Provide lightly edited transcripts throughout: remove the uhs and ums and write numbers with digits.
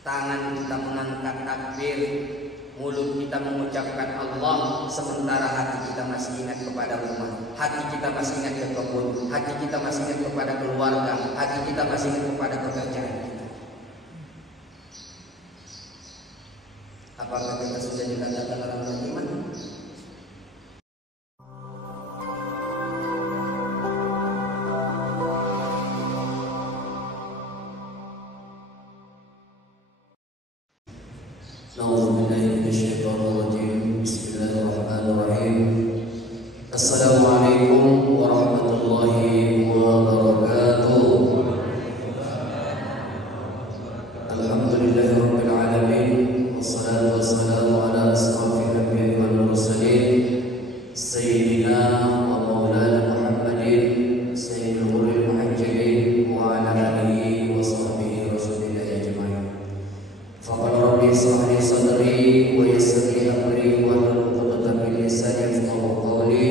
tangan kita mengangkat takbir, mulut kita mengucapkan Allah, sementara hati kita masih ingat kepada rumah, hati kita masih ingat ke kebun, hati kita masih ingat kepada keluarga, hati kita masih ingat kepada pekerjaan kita. Apakah kita sudah dikatakan orang beriman? Assalamualaikum warahmatullahi wabarakatuh. Alhamdulillahirabbil alamin, wassalatu wassalamu ala asrofil anbiya'i wal mursalin, sayyidina wa maulana Muhammadin sayyidil ghurril muhajjalin wa ala alihi wa sahbihi rasulillahi ajma'in. Faqad rabbi ishrah li sadri wa yassir li amri wa hlul 'uqdatam min lisani yafqahu qawli.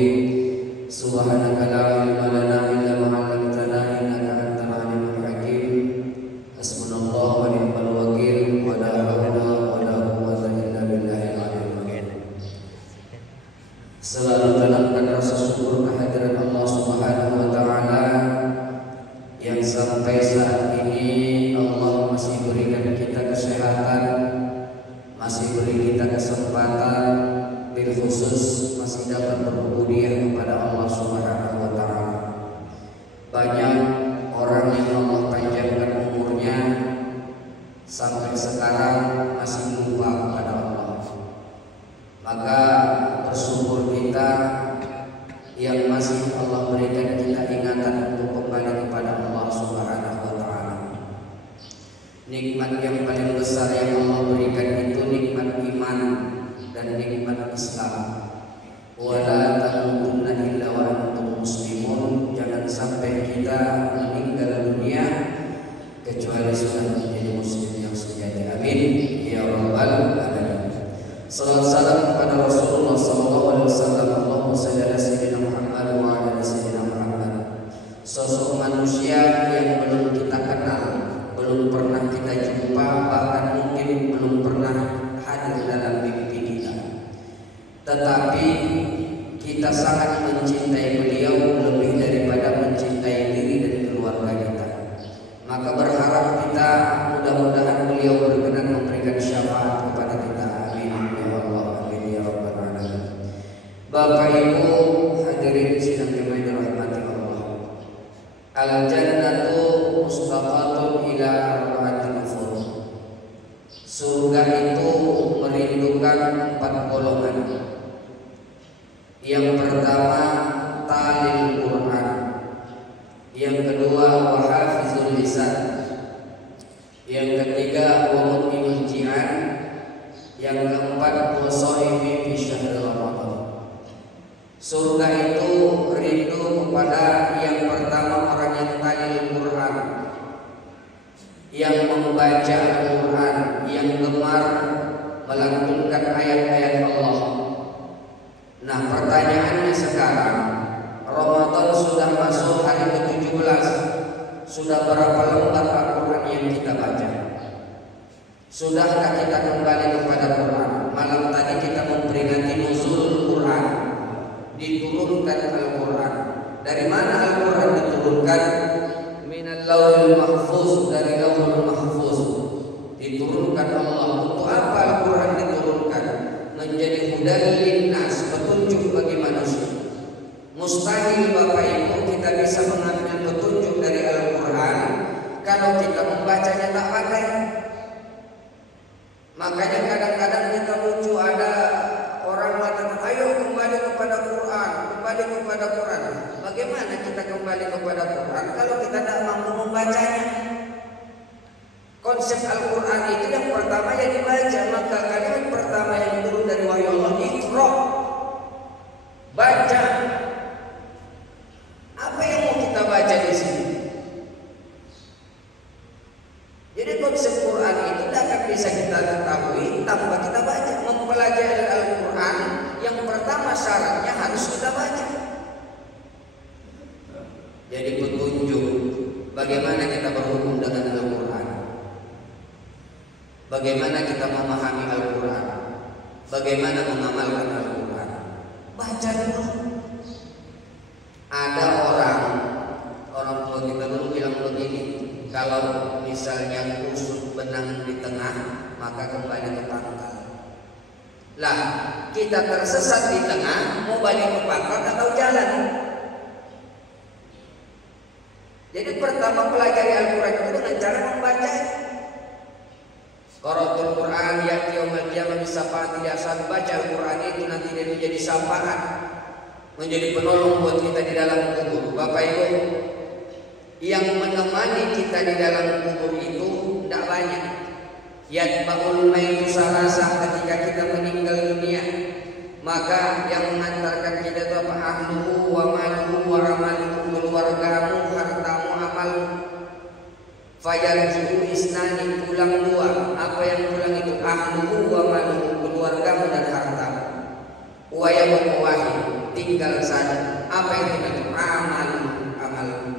Subhanaka la ilma lana illa ma 'allamtana innaka antal alimul hakim. Hasbunallahu wa ni'mal wakil wa la hawla wa la quwwata illa billahil aliyyil azim. Selalu tanamkan rasa syukur kehadiran Allah Subhanahu wa taala yang sampai saat ini Allah masih berikan kita kesehatan, masih beri kita kesempatan, bil khusus masih dapat berubudiah kepada Allah Subhanahu wa taala. Banyak orang yang Allah panjangkan umurnya sampai sekarang masih lupa kepada Allah. Maka bersyukur kita yang masih Allah berikan kita ingatan untuk kembali kepada Allah Subhanahu wa taala. Nikmat yang paling besar yang Allah berikan itu nikmat iman dan nikmat Islam. Wala tamutunna illa wa antum muslimun. Jangan sampai kita meninggal dunia kecuali sudah menjadi muslim yang sejati. Amin ya rabbal alamin. Salawat salam kepada Rasulullah sallallahu alaihi wasallam. Allahumma shalli ala sayyidina Muhammad wa ala sayyidina Muhammad. Sosok manusia yang belum kita kenal, belum pernah kita jumpa, bahkan mungkin belum pernah hadir dalam mimpi kita. Tetapi kita sangat mencintai beliau lebih daripada mencintai diri dan keluarga kita. Maka berharap kita mudah-mudahan beliau berkenan memberikan syafaat kepada kita. Amin ya Allah, amin ya rabbal alamin. Bapak Ibu hadirin sidang jemaah dirahmati Allah. Al jannatu mustaqatun ila arba'atin fur. Surga itu merindukan 4 golongan. Yang pertama talil Quran, yang kedua wahafizul lisan, yang ketiga wa mu'minul ji'an, yang keempat wasaimi fi syahr Ramadan. Surga itu rindu kepada yang pertama orang yang talil Quran, yang membaca Al-Quran, yang gemar melantunkan ayat-ayat Allah. Nah, pertanyaannya sekarang, Ramadan sudah masuk hari ke-17. Sudah berapa lembar Al-Quran yang kita baca? Sudahkah kita kembali kepada Quran? Malam tadi kita memperingati nuzul Quran, diturunkan Al-Quran. Dari mana Al-Quran diturunkan? Minal lauhil mahfuz, dari lauhul mahfuz. Diturunkan Allah. Untuk apa Al-Quran diturunkan? Menjadi hudan linnas, petunjuk bagi manusia. Mustahil Bapak Ibu kita bisa mengambil petunjuk dari Al-Quran kalau kita membacanya tak pakai. Makanya kadang-kadang kita lucu, ada orang mengatakan ayo kembali kepada Quran, kembali kepada Quran. Bagaimana kita kembali kepada Quran kalau kita tidak mampu membacanya? Konsep Al-Quran itu yang pertama yang dibaca. Maka kalimat pertama yang turun dari wahyu Allah, Iqra, baca. Apa yang mau kita baca di sini? Jadi konsep Quran itu tidak akan bisa kita ketahui tanpa kita baca. Mempelajari Al-Quran yang pertama syaratnya harus kita baca. Jadi petunjuk bagaimana kita berhukum dengan Al-Quran. Bagaimana kita memahami Al-Quran, bagaimana mengamalkan Al-Quran. Baca dulu. Ada orang tua kita dulu bilang begini, kalau misalnya kusut benang di tengah, maka kembali ke pangkal. Lah, kita tersesat di tengah, mau balik ke pangkal atau jalan? Jadi pertama pelajari Al-Quran itu dengan cara membaca. Qara'atul Quran ya'ti yaumil qiyamah bisyafaati li ashabi. Baca Al-Quran itu nanti dia menjadi syafaat, menjadi penolong buat kita di dalam kubur. Bapak Ibu, yang menemani kita di dalam kubur itu tidak banyak. Yatba'ul mayyitu salasah, ketika kita meninggal dunia, maka yang mengantarkan kita itu apa? Ahluhu wa maluhu wa amaluhu, keluargamu, hartamu, amalmu. Fayarji'u isnani, pulang dua. Apa yang pulang itu? Ahluhu wa maluhu, keluargamu dan hartamu. Wa yabqa wahid, tinggal satu. Apa yang tinggal itu? Amalmu.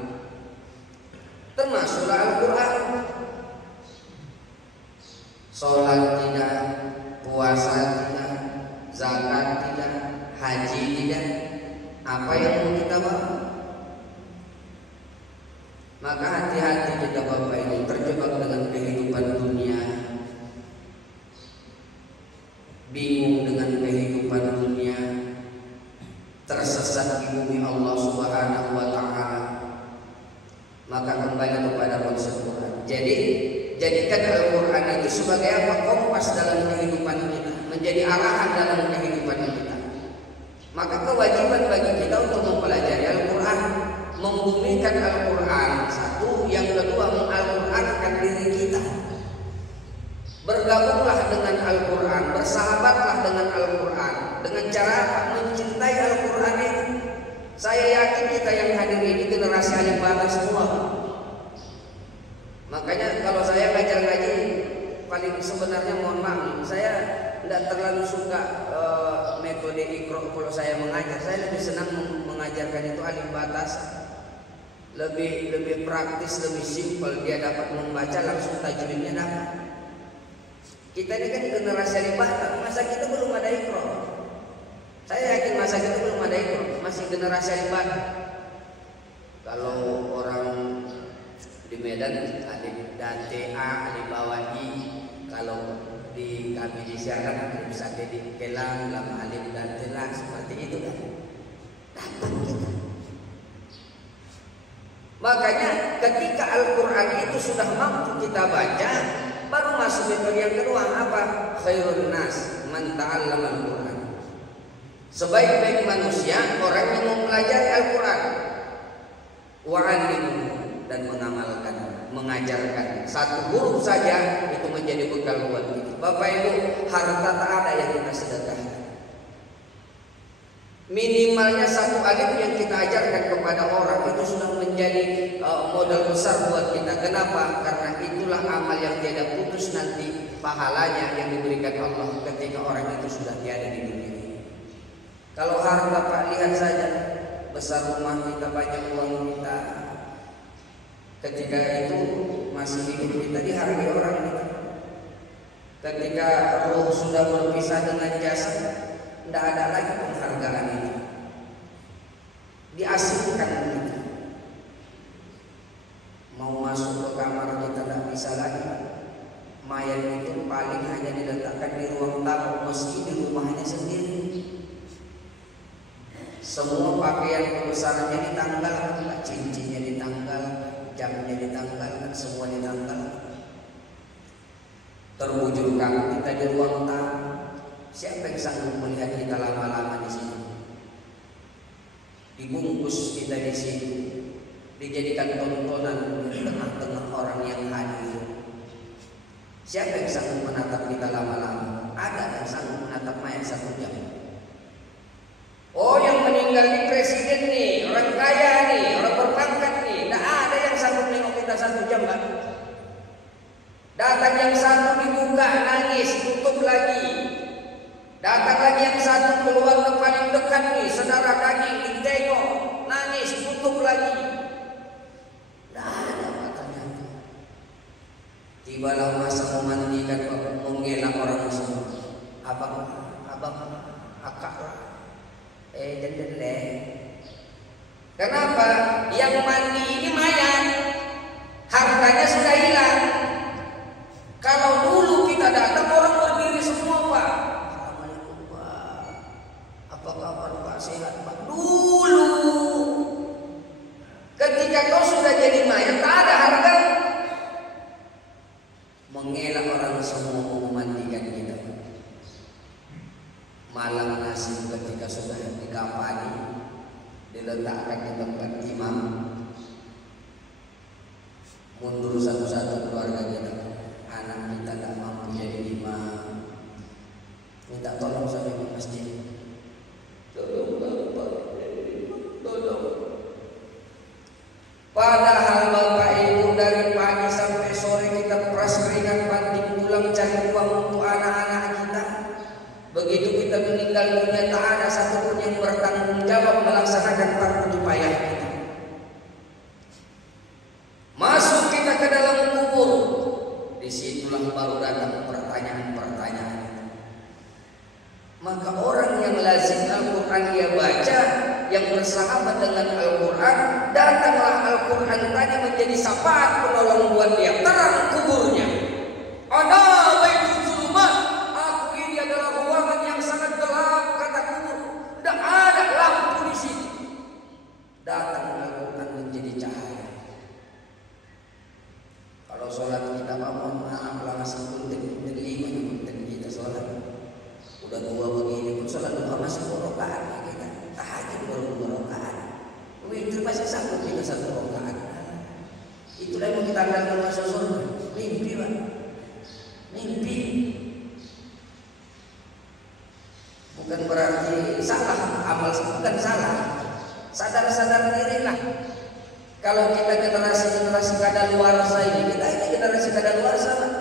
Termasuklah Al-Quran. Sholat tidak, puasa tidak, zakat tidak, haji tidak. Apa yang mau kita bawa? Maka hati-hati kita Bapak ini terjebak dengan kehidupan dunia, bingung dengan kehidupan dunia, tersesat di bumi Allah Subhanahu wa Ta'ala. Maka kembali kepada konsep Quran. Jadi jadikan Al-Quran itu sebagai apa? Kompas dalam kehidupan kita, menjadi arahan dalam kehidupan kita. Maka kewajiban bagi kita untuk mempelajari Al-Quran, membumikan Al-Quran. Satu, yang kedua, Al-Qurankan diri kita. Bergabunglah dengan Al-Quran, bersahabatlah dengan Al-Quran. Dengan cara apa? Mencintai Al-Quran itu. Saya yakin kita yang hadir ini generasi alim bata semua. Makanya kalau saya ngajar-ngaji, paling sebenarnya mohon maaf, saya tidak terlalu suka metode Iqra. Kalau saya mengajar, saya lebih senang mengajarkan itu alim batas. Lebih praktis, lebih simpel. Dia dapat membaca langsung tajwidnya dapat. Kita ini kan generasi alim bata, masa kita belum ada Iqra. Saya yakin masa kita belum ada Iqra, masih generasi alim bata. Kalau orang di Medan alif dan TA, alif bawah I. Kalau di kami di Siaran alif sakit di kelang, lam alif dan telang, seperti itu kan. Dapat kita. Makanya ketika Al-Quran itu sudah mampu kita baca, baru masuk metode yang kedua apa? Khairun nas man ta'allama Al-Quran. Sebaik-baik manusia orang yang mempelajari Al-Quran. Wa'alimu, dan mengamalkan, mengajarkan. Satu huruf saja itu menjadi bekal buat kita. Bapak Ibu, harta tak ada yang kita sedekahkan. Minimalnya satu alif yang kita ajarkan kepada orang itu sudah menjadi modal besar buat kita. Kenapa? Karena itulah amal yang tiada putus nanti pahalanya yang diberikan Allah ketika orang itu sudah tiada di dunia ini. Kalau harta Pak, lihat saja, besar rumah kita, banyak uang kita, ketika itu masih hidup kita dihargai orang kita. Ketika roh sudah berpisah dengan jasad, tidak ada lagi penghargaan itu. Diasingkan kita. Mau masuk ke kamar kita tidak bisa lagi. Mayat itu paling hanya diletakkan di ruang tamu, meski di rumahnya sendiri. Semua pakaian kebesarannya ditanggalkan, cincinnya ditanggalkan, jamnya ditanggalkan, semua ditanggalkan. Terwujudkan kita di ruang tamu. Siapa yang sanggup melihat kita lama-lama di sini? Dibungkus kita di sini, dijadikan tontonan di tengah-tengah orang yang hadir. Siapa yang sanggup menatap kita lama-lama? Ada yang sanggup menatap mayat 1 jam. Oh, yang meninggal ini presiden nih, orang kaya nih, orang berpangkat nih. Tidak ada yang sanggup nengok kita 1 jam, Pak. Datang yang satu dibuka, nangis, tutup lagi. Datang lagi yang satu, keluar ke paling dekat nih, saudara daging, ditengok, nangis, tutup lagi. Tidak ada makanya. Tibalah masa memandikan Bapak. abang, akak lah. Dendele. Kenapa? Yang mandi ini mayat, hartanya sudah hilang. Kalau dulu kita datang orang berdiri semua, Pak. Assalamualaikum, Pak. Apa kabar, Pak? Sehat, Pak? Dulu. Ketika kau sudah jadi mayat, tak ada harga. Mengelak orang semua memandikan kita. Malam nasib ketika sudah dikafani, diletakkan di tempat imam, mundur satu-satu keluarga kita. Anak kita tak mampu jadi imam, minta tolong sampai ke masjid. Tolong Bapak, tolong. Padahal Bapak Ibu dari pagi sampai sore kita peras keringat banting tulang cari uang untuk anak-anak kita. Begitu kita meninggal dunia, tak ada satupun yang bertanggung jawab melaksanakan fardu kifayah kita. Masuk kita ke dalam kubur, disitulah baru datang pertanyaan-pertanyaan. Maka orang yang lazim Al-Quran dia baca, yang bersahabat dengan Al-Quran, datanglah Al-Quran tadi menjadi syafaat penolong buat dia. Terang kuburnya. Ada baitul zulumat, aku ini adalah ruangan yang sangat gelap, kata kubur. Tidak ada lampu di sini. Datang Al-Quran menjadi cahaya. Kalau sholat kita mohon maaf lah, masih kunting lima kunting kita sholat. Udah tua begini pun sholat dua masih rakaat kita. Tahajud baru 2 rakaat. Witir masih sanggup kita 1 rakaat. Itulah yang kita akan masuk surga. Mimpi, Pak. Mimpi. Bukan berarti salah amal, bukan salah. Sadar-sadar dirilah. Kalau kita generasi kadaluarsa ini, kita ini generasi kadaluarsa, Pak.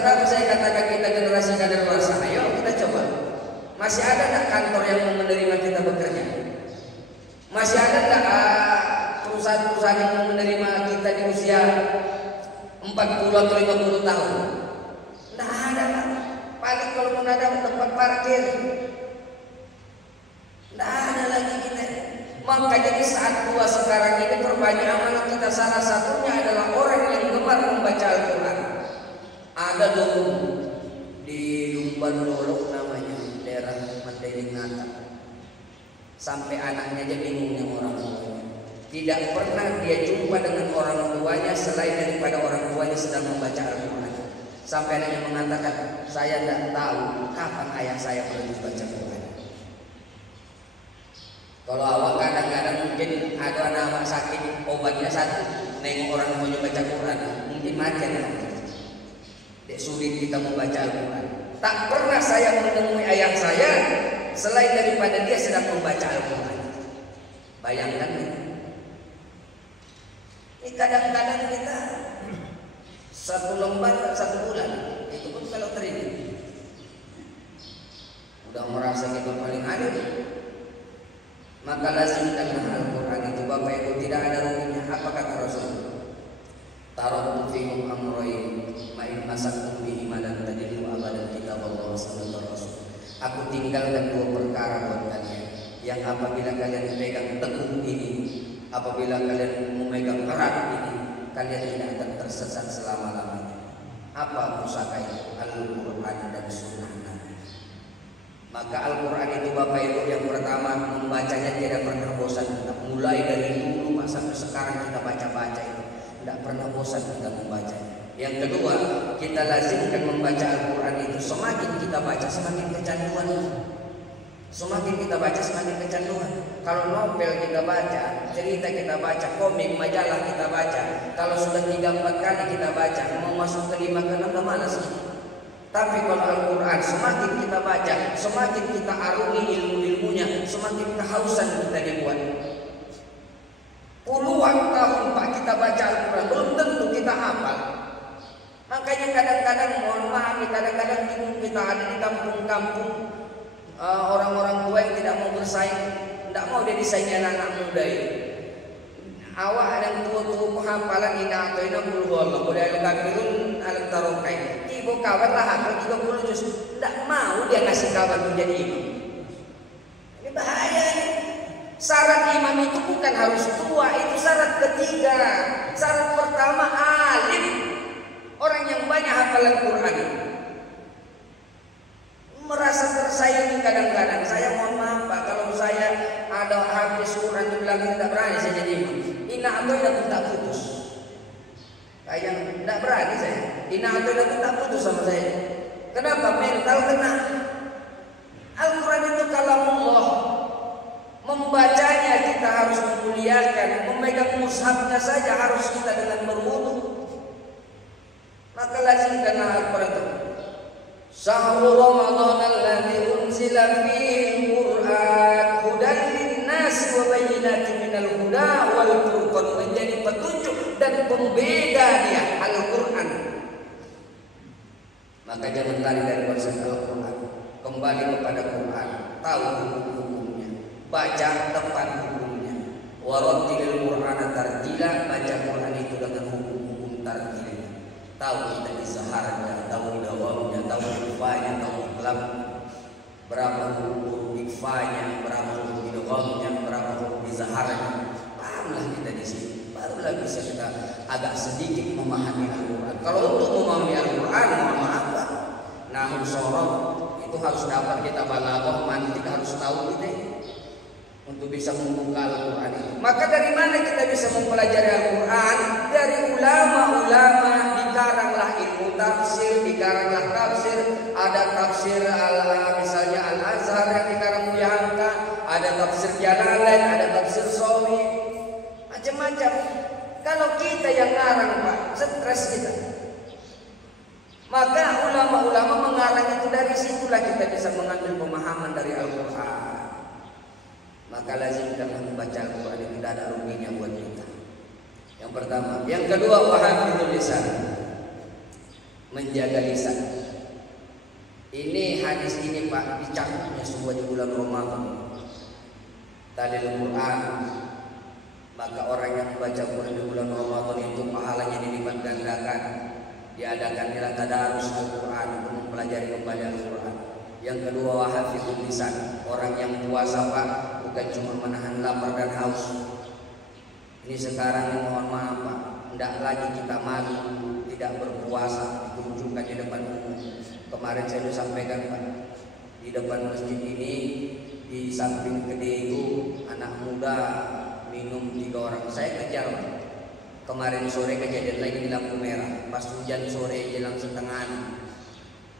Kenapa saya katakan kita generasi kadaluarsa? Ayo kita coba. Masih ada tak kantor yang mau menerima kita bekerja? Masih ada tak perusahaan-perusahaan yang mau menerima kita di usia 40 atau 50 tahun? Tidak ada, Pak. Paling kalau mau ada tempat parkir, tidak ada lagi kita. Makanya di saat tua sekarang ini perbanyak amanah kita, salah satunya adalah orang yang gemar membaca Al-Quran. Ada dulu di Lumban Dolok namanya, daerah Mandailing Nata. Sampai anaknya aja bingung yang orang tuanya. Tidak pernah dia jumpa dengan orang tuanya selain daripada orang tuanya sedang membaca Al-Quran. Sampai anaknya mengatakan, saya tidak tahu kapan ayah saya berhenti baca Quran. Kalau awak kadang-kadang mungkin ada anak sakit, obatnya satu, nengok orang tuanya baca Quran, mungkin mati anak. Sulit kita membaca Al-Quran. Tak pernah saya menemui ayah saya selain daripada dia sedang membaca Al-Quran. Bayangkan ini kadang-kadang kita 1 lembar 1 bulan, itu pun kalau training udah merasa kita paling alim. Maka lazimkanlah Al-Quran itu, Bapak Ibu, tidak ada ruginya. Apa kata Rasul? Taraktu fikum amrayn ma in masaktum bihi malan tajidu abadan kitab Allah sallallahu alaihi wasallam. Aku tinggalkan 2 perkara buat kalian, yang apabila kalian pegang teguh ini, apabila kalian memegang erat ini, kalian tidak akan tersesat selama-lamanya. Apa pusaka itu? Al-Quran dan Sunnah Nabi. Maka Al-Quran itu, Bapak Ibu, yang pertama membacanya tidak pernah bosan. Mulai dari dulu sampai sekarang kita baca-baca itu, tidak pernah bosan kita membaca. Yang kedua, kita lazimkan membaca Al-Quran itu. Semakin kita baca semakin kecanduan. Semakin kita baca semakin kecanduan. Kalau novel kita baca, cerita kita baca, komik, majalah kita baca, kalau sudah 3-4 kali kita baca, mau masuk ke 5 ke 6 udah malas kita. Tapi kalau Al-Quran semakin kita baca, semakin kita arungi ilmu-ilmunya, semakin kehausan kita dibuat. Puluhan tahun Pak kita baca Al-Quran, belum tentu kita hafal. Makanya kadang-kadang, mohon maaf, kadang-kadang kita ada di kampung-kampung, orang-orang tua yang tidak mau bersaing, tidak mau dia disaingi anak-anak muda ini. Awak ada yang tua-tua hafalan ina atau ina bulu Allah, boleh al-kafirun al-tarokai. Tiba kok kawan lah hafal 30 juz. Tidak mau dia ngasih kawan menjadi imam. Ini bahaya nih. Syarat imam itu bukan harus tua, itu syarat ketiga. Syarat pertama alim, orang yang banyak hafalan Quran. Merasa tersayangi kadang-kadang. Saya mohon maaf Pak, kalau saya ada habis Quran di belakang tidak berani saya jadi imam. Inna atoidah pun tak putus. Kayak tidak berani saya. Inna atoidah pun tak putus sama saya. Kenapa? Mental kena. Al-Quran itu kalamullah. Membacanya kita harus memuliakan. Memegang mushafnya saja harus kita dengan berwudu. Maka lazimkanlah Al-Quran itu. Syahrul Ramadan alladzi unzila fihi al-Qur'an hudan lin-nasi wa bayyinatin minal huda wal furqan, menjadi petunjuk dan pembeda dia Al-Qur'an. Maka jangan lari dari konsep Al-Qur'an, kembali kepada Quran, tahu hukum-hukumnya, baca tepat hukumnya. Warattilil Qur'ana tartila, baca Quran itu dengan hukum-hukum tartil. Tahu kita izaharnya, tahu dawamnya, tahu ikhfanya, tahu ikhlam, berapa hukum ikhfanya, berapa hukum idghamnya, berapa hukum izaharnya. Pahamlah kita di sini. Barulah bisa kita agak sedikit memahami Al-Quran. Kalau untuk memahami Al-Quran, mohon maaf Pak, nahwu shorof itu harus dapat kita balaghah, mantik harus tahu kita untuk bisa membuka Al-Quran itu. Maka dari mana kita bisa mempelajari Al-Quran? Dari ulama-ulama. Dikaranglah ilmu tafsir, dikaranglah tafsir. Ada tafsir misalnya Al-Azhar yang dikarang Buya Hamka, ada tafsir Jalalain, ada tafsir Sawi, macam-macam. Kalau kita yang ngarang Pak, stres kita. Maka ulama-ulama mengarang itu, dari situlah kita bisa mengambil pemahaman dari Al-Quran. Maka lazimkanlah membaca Al-Quran, itu tidak ada ruginya buat kita. Yang pertama. Yang kedua, wahafidul lisan, menjaga lisan. Ini hadis ini Pak, dicakupnya semua di bulan Ramadan. Talil Quran. Maka orang yang membaca Quran di bulan Ramadan itu pahalanya dilipat gandakan. Diadakan nilai tadarus Al-Quran untuk mempelajari kembali Al-Quran. Yang kedua, wahafidul lisan, orang yang puasa Pak, bukan cuma menahan lapar dan haus. Ini sekarang mohon maaf Pak, tidak lagi kita malu tidak berpuasa, ditunjukkan di depan umum. Kemarin saya sudah sampaikan Pak, di depan masjid ini, di samping kedai itu anak muda minum 3 orang. Saya kejar Pak. Kemarin sore kejadian lagi di lampu merah, pas hujan sore jelang setengah.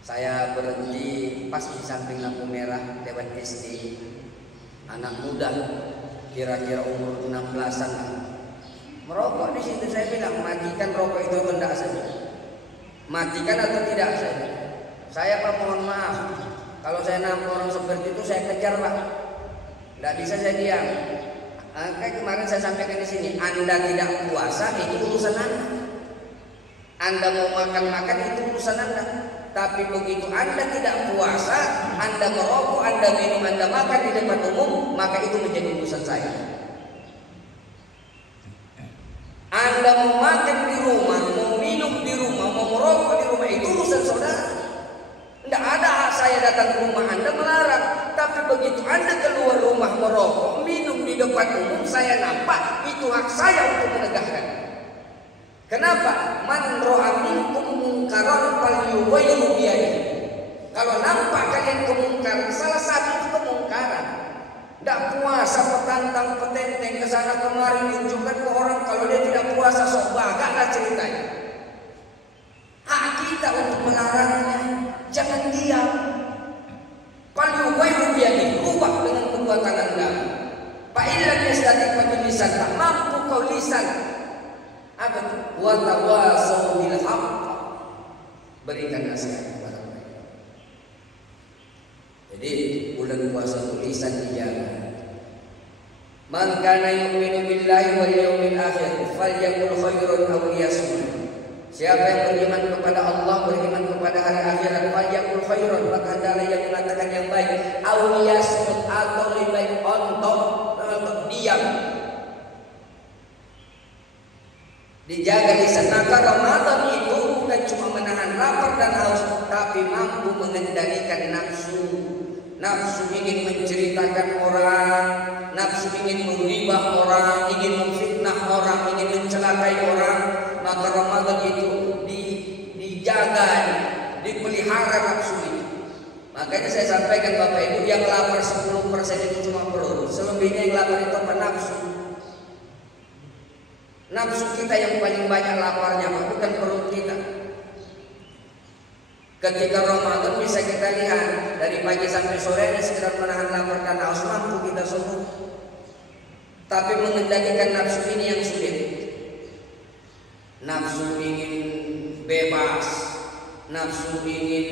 Saya berhenti pas di samping lampu merah lewat SD. Anak muda kira-kira umur 16-an merokok di situ. Saya bilang, matikan rokok itu atau tidak saja, matikan atau tidak saja. Saya Pak mohon maaf, kalau saya nampak orang seperti itu saya kejar Pak, tidak bisa saya diam. Kayak kemarin saya sampaikan di sini, Anda tidak puasa itu urusan Anda. Anda mau makan itu urusan Anda. Tapi begitu Anda tidak puasa, Anda merokok, Anda minum, Anda makan di depan umum, maka itu menjadi urusan saya. Anda mau makan di rumah, mau minum di rumah, mau merokok di rumah, itu urusan saudara. Tidak ada hak saya datang ke rumah Anda melarang. Tapi begitu Anda keluar rumah merokok, minum di depan umum, saya nampak, itu hak saya untuk menegakkan. Kenapa? Man ro'a minkum munkaran falyughayyirhu biyadihi. Kalau nampak kalian kemungkaran, salah satu itu kemungkaran. Tidak puasa petantang petenteng ke sana kemari menunjukkan ke orang kalau dia tidak puasa, sok bagaklah ceritanya. Hak kita untuk melarangnya, jangan diam. Falyughayyirhu biyadihi, rubah dengan kedua tangan kamu. Fa illam yastati' fa bilisan, tak mampu kau lisan. Apa itu? Wa tawasau bil haqq, berikan nasihat kepada mereka. Jadi bulan puasa tulisan dijaga. Man kana yu'minu billahi wal yawmil akhir falyaqul khairan aw liyasmut. Siapa yang beriman kepada Allah, beriman kepada hari akhirat, falyaqul khairan, maka hendaklah yang mengatakan yang baik, aw liyasmut, atau lebih baik untuk diam. Dijaga lisan. Maka Ramadan itu bukan cuma menahan lapar dan haus, tetapi mampu mengendalikan nafsu. Nafsu ingin menceritakan orang, nafsu ingin menghibah orang, ingin memfitnah orang, ingin mencelakai orang. Maka Ramadan itu dijaga, dipelihara nafsu itu. Makanya saya sampaikan Bapak Ibu, yang lapar 10% itu cuma perut, selebihnya yang lapar itu apa? Nafsu. Nafsu kita yang paling banyak laparnya, bukan perut kita. Ketika Ramadan bisa kita lihat dari pagi sampai sore ini sekedar menahan lapar dan haus, mampu kita semua. Tapi mengendalikan nafsu ini yang sulit. Nafsu ingin bebas, nafsu ingin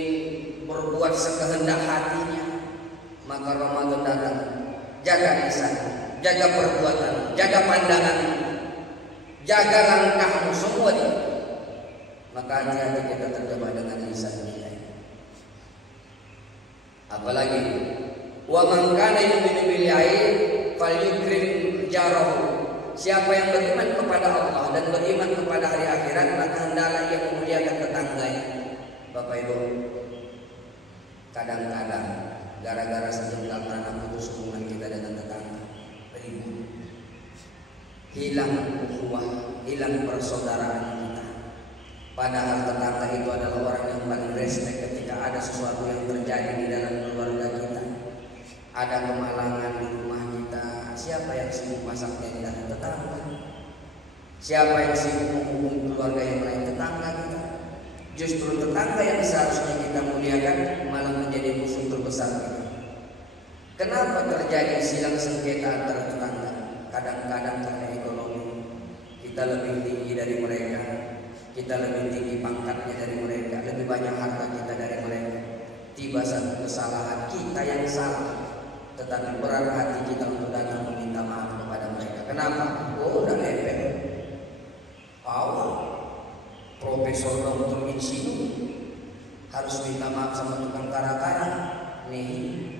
berbuat sekehendak hatinya. Maka Ramadan datang, jaga lisan, jaga perbuatan, jaga pandangan, jaga langkahmu, semua dia. Maka hati-hati kita terjebak dengan lisan kita. Apalagi wa man kana yu'minu billahi falyukrim jarahu. Siapa yang beriman kepada Allah dan beriman kepada hari akhirat, maka hendaklah ia memuliakan tetangganya. Bapak Ibu, kadang-kadang gara-gara sejengkal tanah putus hubungan kita dengan tetangga, ribut, hilang ukhuwah, hilang persaudaraan kita. Padahal tetangga itu adalah orang yang paling respect ketika ada sesuatu yang terjadi di dalam keluarga kita. Ada kemalangan di rumah kita, siapa yang sibuk masak tenda? Tetangga. Siapa yang sibuk menghubungi keluarga yang lain? Tetangga kita. Justru tetangga yang seharusnya kita muliakan malah menjadi musuh terbesar kita. Kenapa terjadi silang sengketa antara tetangga? Kadang-kadang karena ekonomi. Kita lebih tinggi dari mereka, kita lebih tinggi pangkatnya dari mereka, lebih banyak harta kita dari mereka. Tiba satu kesalahan kita yang salah, tetapi berat hati kita untuk datang meminta maaf kepada mereka. Kenapa? Oh, udah lepek. Awal Profesor Dr. Insinyur harus minta maaf sama tukang kara-kara. Nih,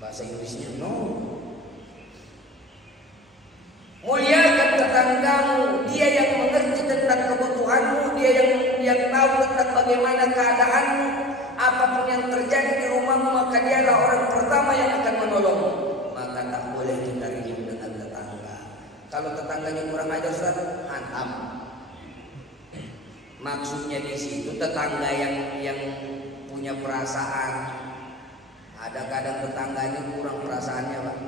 bahasa Inggrisnya no. Muliakan tetanggamu, dia yang mengerti tentang kebutuhanmu, dia yang tahu tentang bagaimana keadaanmu. Apapun yang terjadi di rumahmu, maka dialah orang pertama yang akan menolongmu. Maka tak boleh kita ribut dengan tetangga. Kalau tetangganya kurang ajar, Ustaz, hantam. Maksudnya di situ tetangga yang punya perasaan. Ada kadang tetangganya kurang perasaannya, Pak.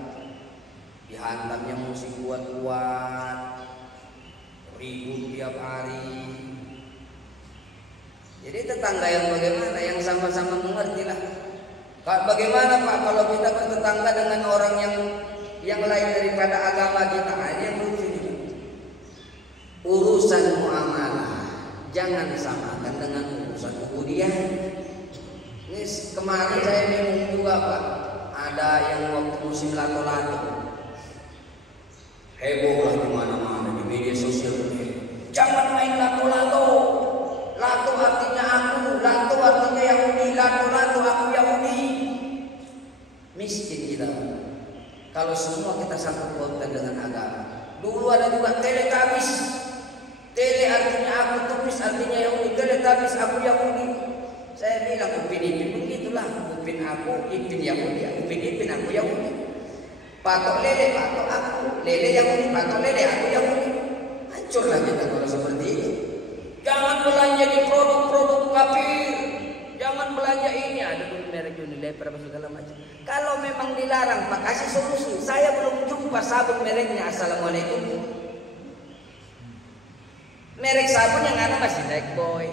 Dihantamnya mesti kuat-kuat, ribut tiap hari. Jadi tetangga yang bagaimana, yang sama-sama mengerti lah. Bagaimana Pak kalau kita bertetangga dengan orang yang lain daripada agama kita? Ini yang lucu juga. Urusan muamalah jangan samakan dengan urusan ubudiyah. Ini kemarin saya bingung juga Pak. Ada yang waktu musim lato-lato, heboh lah di mana-mana di media sosial ini. Jangan main lato-lato. Lato artinya aku, lato artinya Yahudi, lato-lato aku Yahudi. Miskin kita. Kalau semua kita sangkut pautkan dengan agama. Dulu ada juga teletabis. Tele artinya aku, tupis artinya Yahudi, teletabis aku Yahudi. Saya bilang upin-ipin begitulah, upin aku, ipin Yahudi, upin-ipin aku Yahudi. Patok lele, patok aku, lele Yahudi, patok lele aku Yahudi. Hancurlah kita kalau seperti itu. Jangan belanja di produk-produk kafir. Jangan belanja ini, ada merek Unilever apa segala macam. Kalau memang dilarang, Pak, kasih solusi. Saya belum jumpa sabun mereknya. Assalamualaikum. Merek sabun yang ada masih Lifebuoy,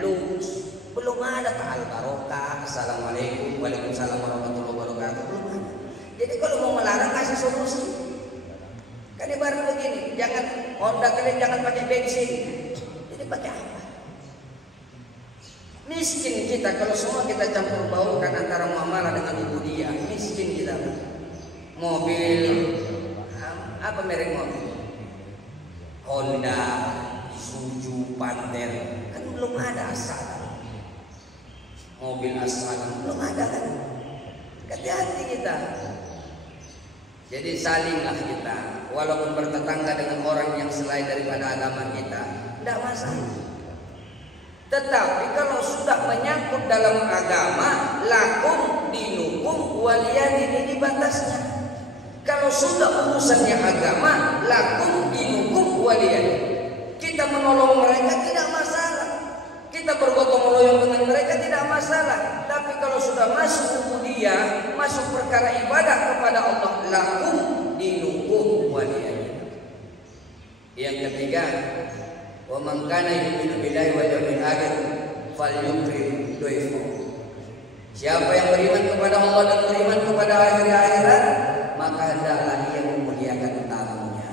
Lux, belum ada Pak. Al-Barokah. Assalamualaikum, waalaikumsalam warahmatullahi wabarakatuh. Belum ada. Jadi kalau mau melarang, kasih solusi. Kan ibarat begini, jangan Honda kalian jangan pakai bensin. Jadi pakai apa? Miskin kita kalau semua kita campur baurkan antara muamalah dengan ubudiyah. Miskin kita. Mobil, apa merek mobil? Honda, Isuzu, Panther, kan belum ada asal. Mobil asal belum ada kan? Hati-hati kita. Jadi salinglah kita, walaupun bertetangga dengan orang yang selain daripada agama kita, tidak masalah. Tetapi kalau sudah menyangkut dalam agama, lakum dinukum waliyadin, ini batasnya. Kalau sudah urusannya agama, lakum dinukum waliyadin. Kita menolong mereka tidak masalah, kita bergotong royong dengan mereka tidak masalah. Tapi kalau sudah masuk ubudiyah, masuk perkara ibadah kepada Allah, lakum dinukum waliyadin. Yang ketiga, wa man kana yu'minu billahi wal yawmil akhir falyukrim dhaifahu. Siapa yang beriman kepada Allah dan beriman kepada hari akhirat, maka hendaklah ia memuliakan tamunya.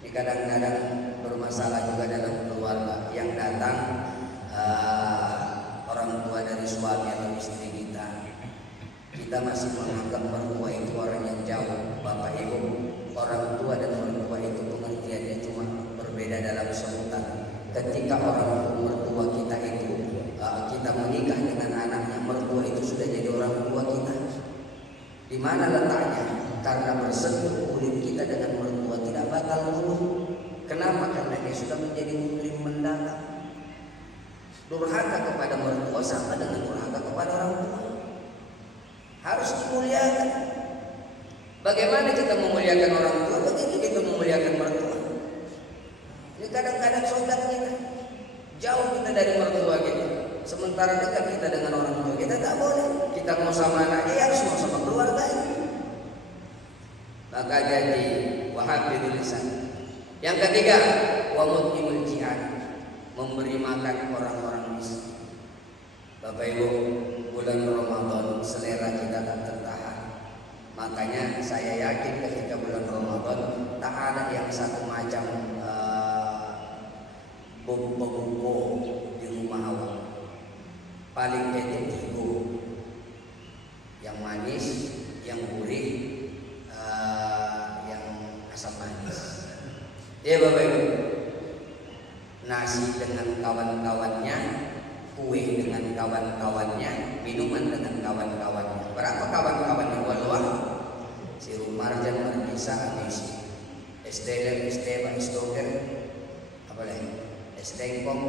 Ini kadang-kadang bermasalah juga dalam keluarga, yang datang orang tua dari suami atau istri kita. Kita masih menganggap mertua itu orang yang jauh. Bapak ibu, orang tua dan mertua itu pengertiannya cuma berbeda dalam sebutan. Ketika orang mertua kita itu kita menikah dengan anaknya, mertua itu sudah jadi orang tua kita. Di mana letaknya? Karena bersentuh kulit kita dengan mertua tidak bakal luluh. Kenapa? Karena dia sudah menjadi muslim mendalam. Durhaka kepada mertua sama dengan durhaka kepada orang tua. Harus dimuliakan. Bagaimana kita memuliakan orang tua? Begitu kita memuliakan mertua. Ini kadang-kadang saudara kita jauh kita dari mertua kita, sementara dekat kita dengan orang tua kita. Tak boleh. Kita mau sama anaknya harus mau sama keluarga. Maka jadi wahafidul lisan. Yang ketiga, wa mut'imul ji'an, memberi makan orang-orang miskin. Bapak Ibu, bulan Ramadan selera kita tak tertahan. Makanya saya yakin ketika bulan Ramadan tak ada yang satu macam bumbu di rumah awak. Paling etik tiga, yang manis, yang gurih, yang asam manis. Ya Bapak Ibu, nasi dengan kawan-kawannya, kue dengan kawan-kawannya, minuman dengan kawan-kawannya. Berapa kawan-kawannya? Walwah, sirup marjan, margisa, anisi, esteler, esteba, estoker, apa lagi? Estengkong,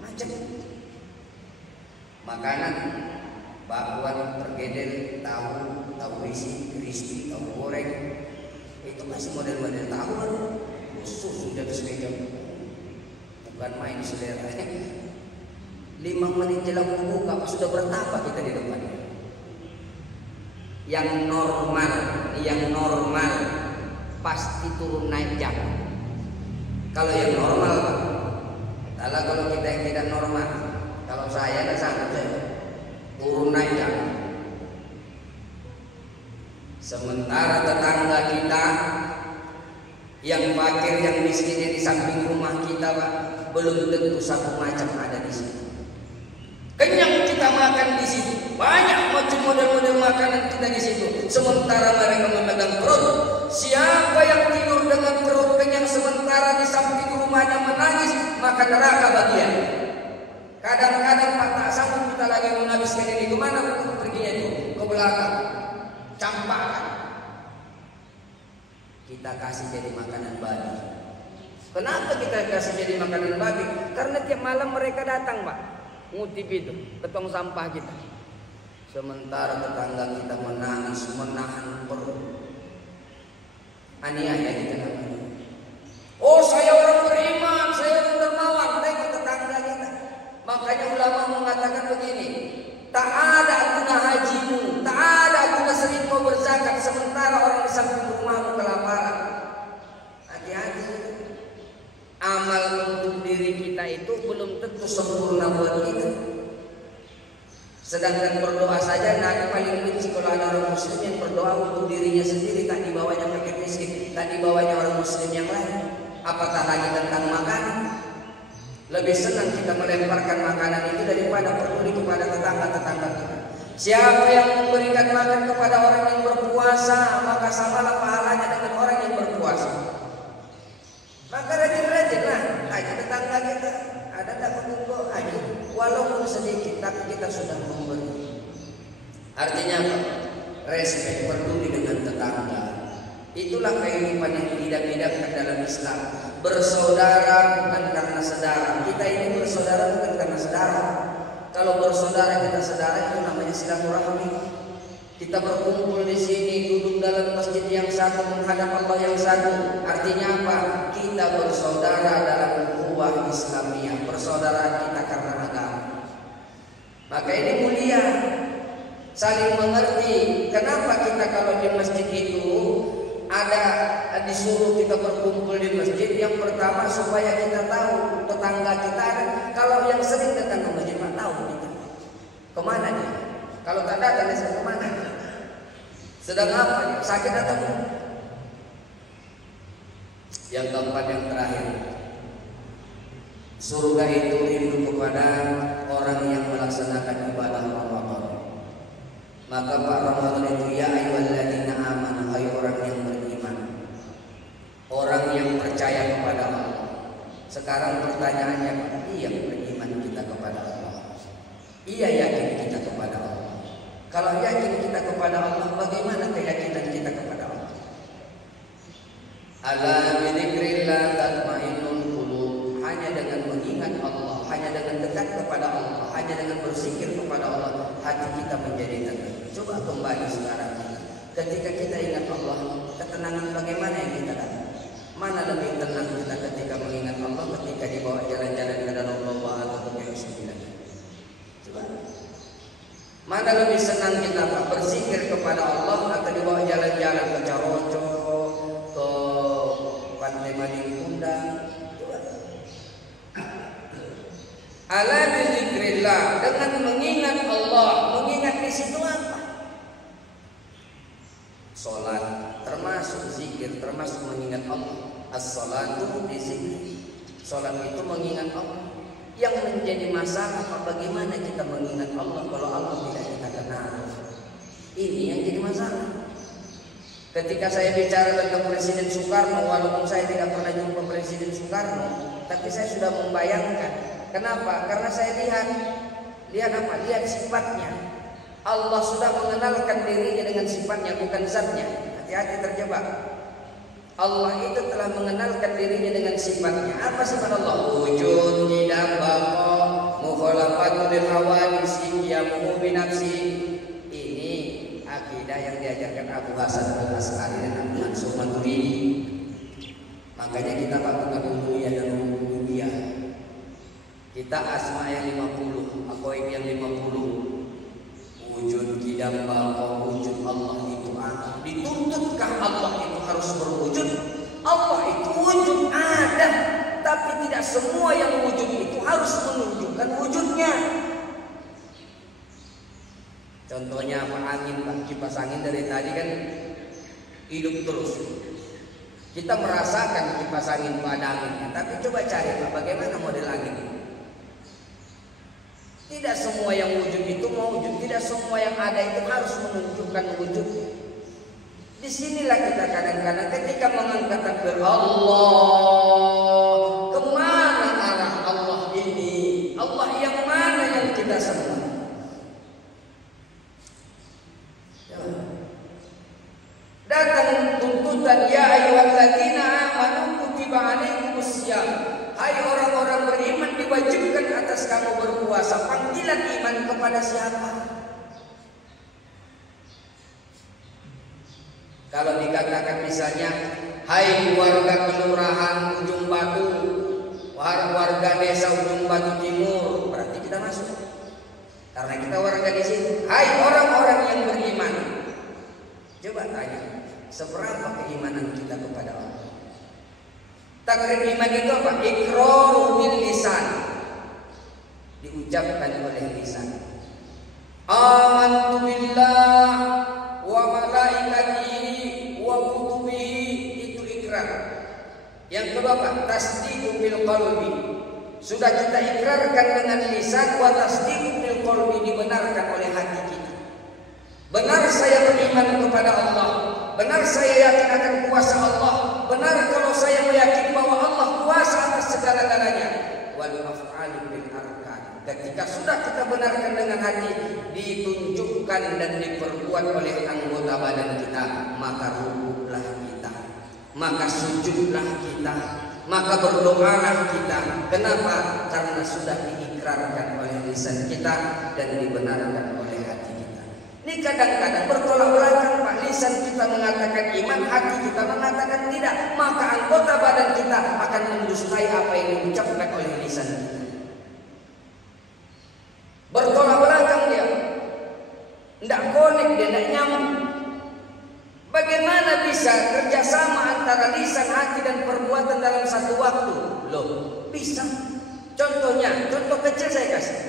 macam. Makanan, bakwan, pergedel, tahu isi, crispy, tahu goreng. Itu masih model-model tahu kan? Khusus sudah kesekian. Bukan main selera. 5 menit jelang buka sudah bertapa kita di depannya. Yang normal pasti turun naik jam. Kalau yang normal, kalau kita yang tidak normal, kalau saya tidak sanggup turun naik jam. Sementara tetangga kita yang fakir, yang miskinnya di samping rumah kita, Pak, belum tentu satu macam ada di sini. Kenyang kita makan di situ, banyak macam model-model makanan kita di situ. Sementara mereka memegang perut. Siapa yang tidur dengan perut kenyang sementara di samping rumahnya menangis, maka neraka bagian. Kadang-kadang Pak tak sanggup kita lagi menghabiskan ini, kemana perginya itu? Ke belakang, campakkan. Kita kasih jadi makanan babi. Kenapa kita kasih jadi makanan babi? Karena tiap malam mereka datang, Pak, ngutip itu ke tong sampah kita. Sementara tetangga kita menangis, menahan perut. Aniaya kita namanya. Oh, saya orang beriman, saya orang dermawan. Tengok tetangga kita. Makanya ulama mengatakan begini, tak ada guna hajimu, tak ada guna sering kau berzakat sementara orang di samping rumahmu kelaparan. Hati-hati. Amal untuk diri kita itu belum tentu sempurna buat kita. Sedangkan berdoa saja, Nabi paling benci kalau ada orang muslim yang berdoa untuk dirinya sendiri, tak dibawanya fakir miskin, tak dibawanya orang muslim yang lain. Apatah lagi tentang makanan. Lebih senang kita melemparkan makanan itu daripada peduli kepada tetangga-tetangga kita. Siapa yang memberikan makan kepada orang yang berpuasa, maka samalah pahalanya dengan orang yang berpuasa. Maka rajin-rajinlah haji tetangga kita. Ada tak menunggu haji, walaupun sedikit, tapi kita sudah memberi. Artinya apa? Respek, peduli dengan tetangga. Itulah kehidupan yang tidak-tidakkan dalam Islam. Bersaudara bukan karena saudara. Kita ini bersaudara bersaudara bukan karena saudara. Kalau bersaudara kita saudara itu namanya silaturahmi. Kita berkumpul di sini, duduk dalam masjid yang satu, menghadap Allah yang satu. Artinya apa? Kita bersaudara dalam ukhuwah Islamiyah, persaudaraan kita karena agama. Maka ini mulia, saling mengerti. Kenapa kita kalau di masjid itu ada disuruh kita berkumpul di masjid? Yang pertama supaya kita tahu tetangga kita. Kalau yang sering datang ke masjid tahu kita kemana dia. Kalau tak datang dia kemana? Sedang apa dia? Sakit atau tidak? Yang keempat, yang terakhir, surga itu rindu kepada orang yang melaksanakan ibadah Ramadan. Maka Pak Ramadan itu ya ayyuhalladzina amanu, hai orang yang beriman, orang yang percaya kepada Allah. Sekarang pertanyaannya, iya beriman kita kepada Allah? Iya yakin kita kepada Allah? Kalau yakin kita kepada Allah, bagaimana keyakinan kita kepada Allah? Ala bidzikrillah tatmainnul qulub. Hanya dengan mengingat Allah, hanya dengan dekat kepada Allah, hanya dengan berzikir kepada Allah, hati kita menjadi tenang. Coba kembali sekarang. Ketika kita ingat Allah, ketenangan bagaimana yang kita dapat? Mana lebih tenang kita ketika mengingat Allah, ketika dibawa jalan-jalan ke dalam Allah atau ke sembilan? Coba. Mana lebih senang kita Pak? Berzikir kepada Allah atau dibawa jalan-jalan ke Caroco, ke Pantai Mading Kundang? Ala bizikrillah, dengan mengingat Allah. Mengingat di situ apa? Salat termasuk zikir, termasuk mengingat Allah. As-salatu bizikr. Salat itu mengingat Allah. Yang menjadi masalah apa? Bagaimana kita mengingat Allah kalau Allah tidak kita kenal? Ini yang jadi masalah. Ketika saya bicara tentang Presiden Soekarno, walaupun saya tidak pernah jumpa Presiden Soekarno, tapi saya sudah membayangkan. Kenapa? Karena saya lihat apa? Lihat sifatnya. Allah sudah mengenalkan dirinya dengan sifatnya, bukan zatnya. Hati-hati terjebak. Allah itu telah mengenalkan dirinya dengan sifatnya. Apa sifat Allah? Wujud, tidak, baqa, mukhalafatu lil hawadisi, qiyamu bi nafsi. Ini akidah yang diajarkan Abu Hasan Al-Asy'ari dan Abu Mansur Maturidi. Makanya kita lakukan uluhiyah dan rububiyah. Kita asma yang 50, aqaid yang 50. Wujud, tidak, baqa, wujud Allah itu ada. Dituntutkan Allah itu harus berwujud. Allah itu wujud ada, tapi tidak semua yang wujud itu harus menunjukkan wujudnya. Contohnya apa? Angin Pak, kipas angin dari tadi kan hidup terus. Kita merasakan kipas angin pada anginnya, tapi coba cari Pak, bagaimana model angin ini? Tidak semua yang wujud itu mewujud, tidak semua yang ada itu harus menunjukkan wujudnya. Disinilah kita kadang-kadang ketika mengangkat takbir Allah, kemana arah Allah ini? Allah yang mana yang kita sembah? Datang tuntutan ya ayyuhalladzina amanu kutiba alaikumussyam. Hai orang-orang beriman, diwajibkan atas kamu berpuasa. Panggilan iman kepada siapa? Kalau dikatakan misalnya, hai warga kelurahan Ujung Batu, warga desa Ujung Batu Timur, berarti kita masuk. Karena kita warga di situ. Hai orang-orang yang beriman. Coba tanya, seberapa keimanan kita kepada Allah? Takrir iman itu apa? Iqraru bil lisan, diucapkan oleh lisan. Amantu billah wa malaikatihi wa kutubihi, itu ikrar. Yang kedua apa? Tasdiqu bil qalbi. Sudah kita ikrarkan dengan lisan, wa tasdiqu bil qalbi, dibenarkan oleh hati kita. Benar saya beriman kepada Allah. Benar saya yakin akan kuasa Allah. Benar kalau saya meyakini bahwa Allah kuasa atas segala-galanya. Wal af'alu bil arkan. Ketika sudah kita benarkan dengan hati, ditunjukkan dan diperbuat oleh anggota badan kita, maka rukuklah kita, maka sujudlah kita, maka berdoalah kita. Kenapa? Karena sudah diikrarkan oleh lisan kita dan dibenarkan oleh hati kita. Ini kadang-kadang bertolak belakang, Pak. Lisan kita mengatakan iman, hati kita mengatakan tidak. Maka anggota badan kita akan mendustai apa yang diucapkan oleh lisan kita. Bertolak belakang dia, tidak connect, dia tidak nyambung. Bagaimana bisa kerjasama antara lisan, hati dan perbuatan dalam satu waktu? Loh, bisa. Contohnya, contoh kecil saya kasih.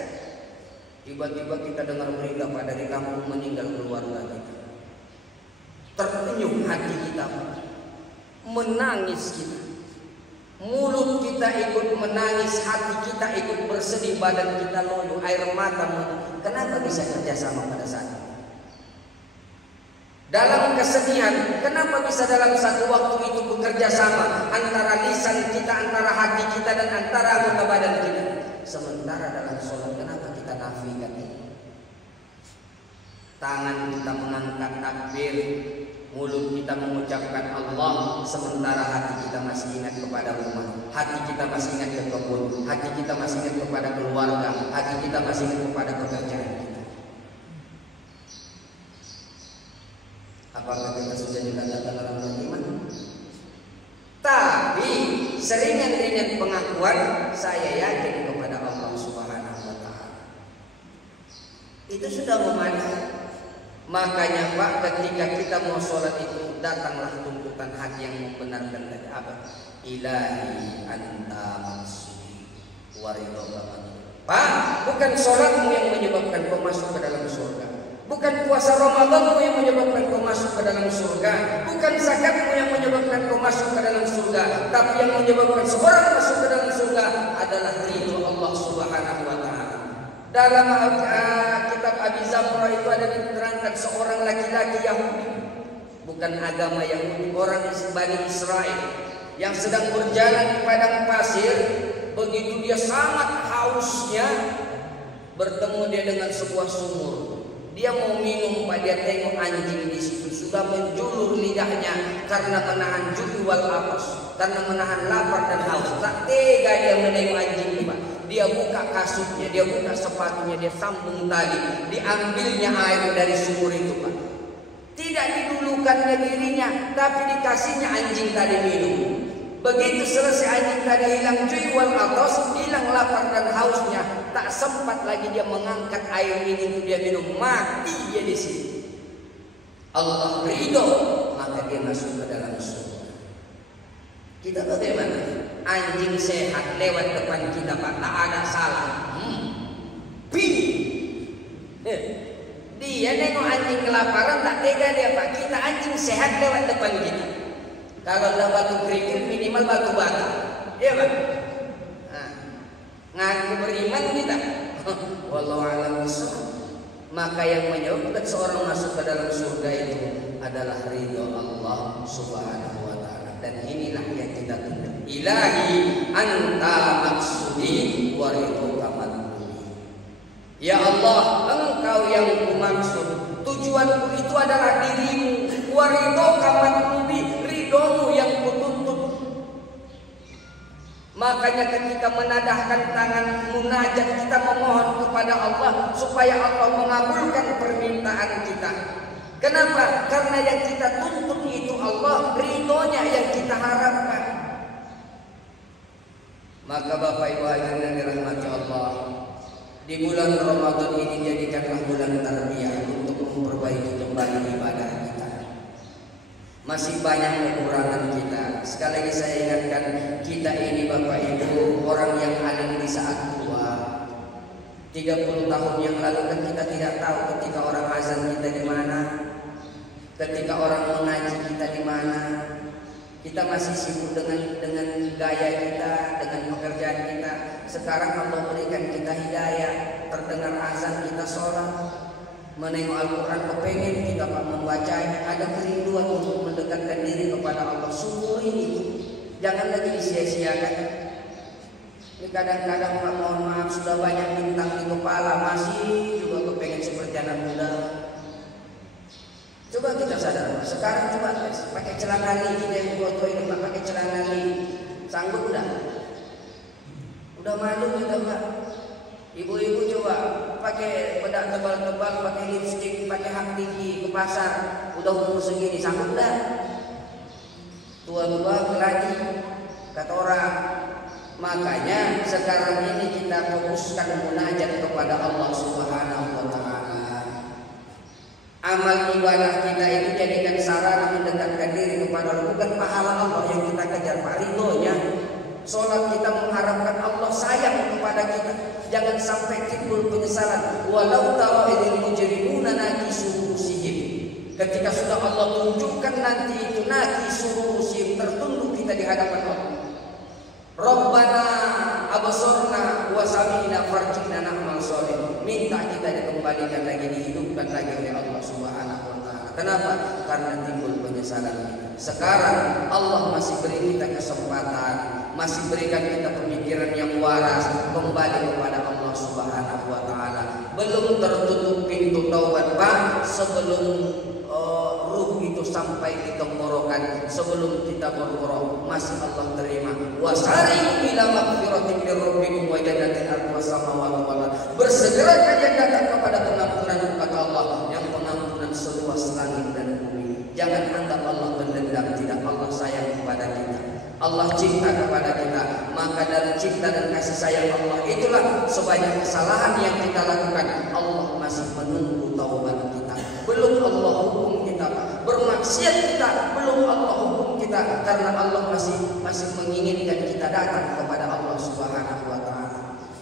Tiba-tiba kita dengar berita Pak, dari kampung meninggal keluarga kita. Terpenyuh hati kita, menangis kita. Mulut kita ikut menangis, hati kita ikut bersedih, badan kita loyo, air mata mengalir. Kenapa bisa kerjasama pada saat itu? Dalam kesedihan, kenapa bisa dalam satu waktu itu bekerja sama antara lisan kita, antara hati kita, dan antara anggota badan kita? Sementara dalam sholat, kenapa kita nafikan itu? Tangan kita mengangkat takbir, mulut kita mengucapkan Allah, sementara hati kita masih ingat kepada rumah, hati kita masih ingat ke kebun, hati kita masih ingat kepada keluarga, hati kita masih ingat kepada pekerjaan kita. Apakah kita sudah dikatakan orang beriman? Tapi seringan-ringan pengakuan saya yakin kepada Allah Subhanahu wa Ta'ala, itu sudah memadai. Makanya Pak, ketika kita mau sholat itu datanglah tuntutan hati yang membenarkan dari apa? Ilahi anta maksudi waridhoka. Pak, bukan sholatmu yang menyebabkan kau masuk ke dalam surga, bukan puasa Ramadanmu yang menyebabkan kau masuk ke dalam surga, bukan zakatmu yang menyebabkan kau masuk ke dalam surga, tapi yang menyebabkan seorang masuk ke dalam surga adalah ridho Allah Subhanahu wa Ta'ala. Dalam kitab Abi Zamrah itu ada diterangkan seorang laki-laki Yahudi, bukan agama Yahudi, orang Bani Israel, yang sedang berjalan di padang pasir. Begitu dia sangat hausnya, bertemu dia dengan sebuah sumur. Dia mau minum, Pak, dia tengok anjing di situ sudah menjulur lidahnya karena menahan ju'i wal atas, karena menahan lapar dan haus. Tak tega dia menengok anjing ini, Pak. Dia buka kasutnya, dia buka sepatunya, dia sambung tali, diambilnya air dari sumur itu, Pak. Tidak didulukannya dirinya, tapi dikasihnya anjing tadi minum. Begitu selesai anjing tadi hilang ju'i wal atas, hilang lapar dan hausnya, tak sempat lagi dia mengangkat air ini untuk dia minum, mati dia di sini. Allah ridho, maka dia masuk ke dalam surga. Kita bagaimana? Anjing sehat lewat depan kita, Pak, tak ada salah. Dia nengok anjing kelaparan, tak tega dia, Pak. Kita anjing sehat lewat depan kita. Kalau ada batu kerikil, minimal batu bata, iya Pak. Ngaku beriman kita. Wallahu a'lam bishawab. Maka yang menyebabkan seorang masuk ke dalam surga itu adalah ridho Allah Subhanahu wa Ta'ala. Dan inilah yang kita tuntut. Ilahi anta maksudi wa ridhoka matlubi. Ya Allah, engkau yang kumaksud, tujuanku itu adalah dirimu. Wa ridhoka matlubi, ridhomu yang kutuntut. Makanya ketika menadahkan tangan munajat, kita memohon kepada Allah supaya Allah mengabulkan permintaan kita. Kenapa? Karena yang kita tuntut itu Allah, ridhonya yang kita harapkan. Maka Bapak Ibu hadirin yang dirahmati Allah, di bulan Ramadan ini jadikanlah bulan tarbiyah untuk memperbaiki kembali ibadah kita. Masih banyak kekurangan kita. Sekali lagi saya ingatkan, kita ini Bapak Ibu orang yang alim di saat tua. 30 tahun yang lalu kan kita tidak tahu ketika orang azan kita di mana, ketika orang mengaji kita di mana. Kita masih sibuk dengan gaya kita, dengan pekerjaan kita. Sekarang Allah berikan kita hidayah, terdengar azan kita sholat, menengok Al-Quran, kepengen kita Pak membacanya, ada kerinduan untuk mendekatkan diri kepada Allah. Syukuri itu, jangan lagi disia-siakan. Ini kadang-kadang Pak, mohon maaf, sudah banyak bintang di kepala, masih juga kepengen seperti anak muda. Coba kita sadar, sekarang coba pakai celana lini, yang foto ini Pak, pakai celana lini. Sanggup udah? Udah malu kita Pak. Ibu-ibu coba pakai bedak tebal-tebal, pakai lipstik, pakai hak tinggi ke pasar, udah umur segini sanggup dah? Tua-tua lagi kata orang. Makanya sekarang ini kita fokuskan munajat kepada Allah Subhanahu wa taala. Amal ibadah kita itu jadikan sarana mendekatkan diri kepada Allah, bukan pahala Allah yang kita kejar, Pak, ridhonya. Salat kita mengharapkan Allah sayang kepada kita. Jangan sampai timbul penyesalan. Walau tara idzil mujrimuna nakisu rusihim. Ketika sudah Allah tunjukkan nanti itu nakisu rusihim, tertunduk kita di hadapan Allah. Rabbana absorna wa sami'na farjina na'mal sholih. Minta kita dikembalikan lagi, dihidupkan lagi oleh Allah Subhanahu wa taala. Kenapa? Karena timbul penyesalan. Sekarang Allah masih beri kita kesempatan, masih berikan kita pemikiran yang waras, kembali kepada Allah Subhanahu wa taala. Belum tertutup pintu taubat, Pak, sebelum ruh itu sampai di tenggorokan, sebelum kita berroh masih Allah terima. Wasari'u ila magfiratin min rabbikum wa jannatin arduha samawati wal ardh. Bersegera kalian datang kepada pengampunan kata Allah yang pengampunan seluas langit dan bumi. Jangan anggap Allah mendendam, tidak. Allah sayang kepada kita, Allah cinta kepada kita. Maka dari cinta dan kasih sayang Allah itulah sebanyak kesalahan yang kita lakukan, Allah masih menunggu taubat kita. Belum Allah hukum kita, bermaksiat kita, belum Allah hukum kita, karena Allah masih menginginkan kita datang kepada Allah Subhanahu wa taala.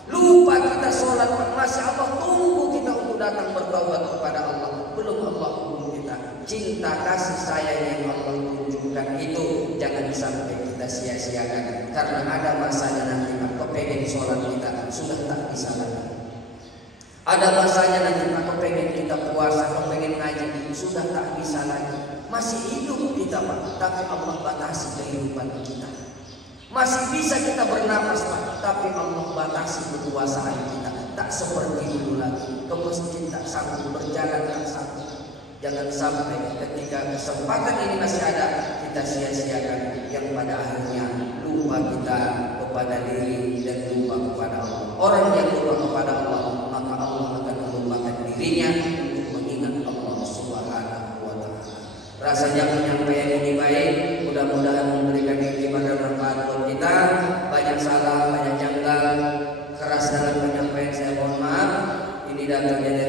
Lupa kita sholat, masih Allah tunggu kita untuk datang bertaubat kepada Allah. Belum Allah hukum kita. Cinta kasih sayang yang Allah tunjukkan itu jangan sampai kita sia-siakan, karena ada masanya nanti kepengen sholat kita sudah tak bisa lagi. Ada masanya nanti kepengen kita puasa, kepengen ngaji, sudah tak bisa lagi. Masih hidup kita, Pak, tapi Allah batasi kehidupan kita. Masih bisa kita bernapas, Pak, tapi Allah batasi kekuasaan kita. Tak seperti dulu lagi. Ke masjid tak sanggup, berjalan tak sanggup. Jangan sampai ketika kesempatan ini masih ada, kita sia-siakan, yang pada akhirnya lupa kita kepada diri dan lupa kepada Allah. Orang yang lupa kepada Allah, maka Allah akan melupakan dirinya untuk mengingat Allah Subhanahu wa taala. Rasanya penyampaian ini baik, mudah-mudahan memberikan hikmah dan manfaat buat kita. Banyak salah, banyak janggal, keras dalam penyampaian saya mohon maaf. Ini datangnya